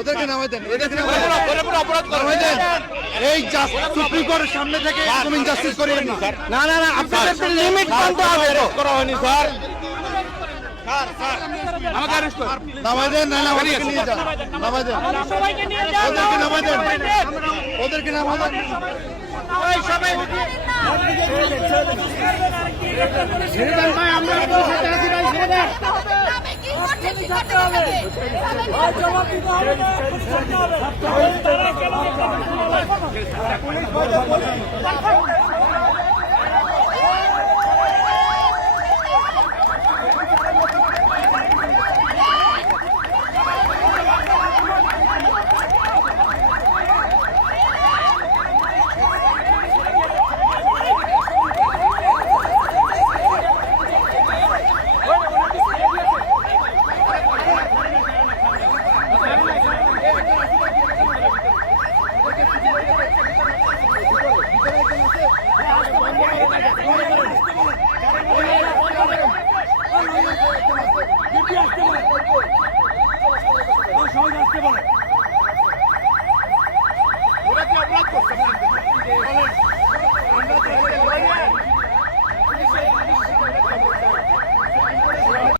ওদেরকে নামাই দেন, নামাই দেন। এই সুপ্রিম কোর্টের সামনে থেকে ইনজাস্টিস করিয়েন না। না না না, আপনাদের লিমিট মানতে হবে তো। করা হয়নি স্যার। নামাই দেন, না না ওদেরকে নিয়ে যান, নামাই দেন, ওদেরকে নামাই দেন, ওদেরকে নামাই দেন। আমরা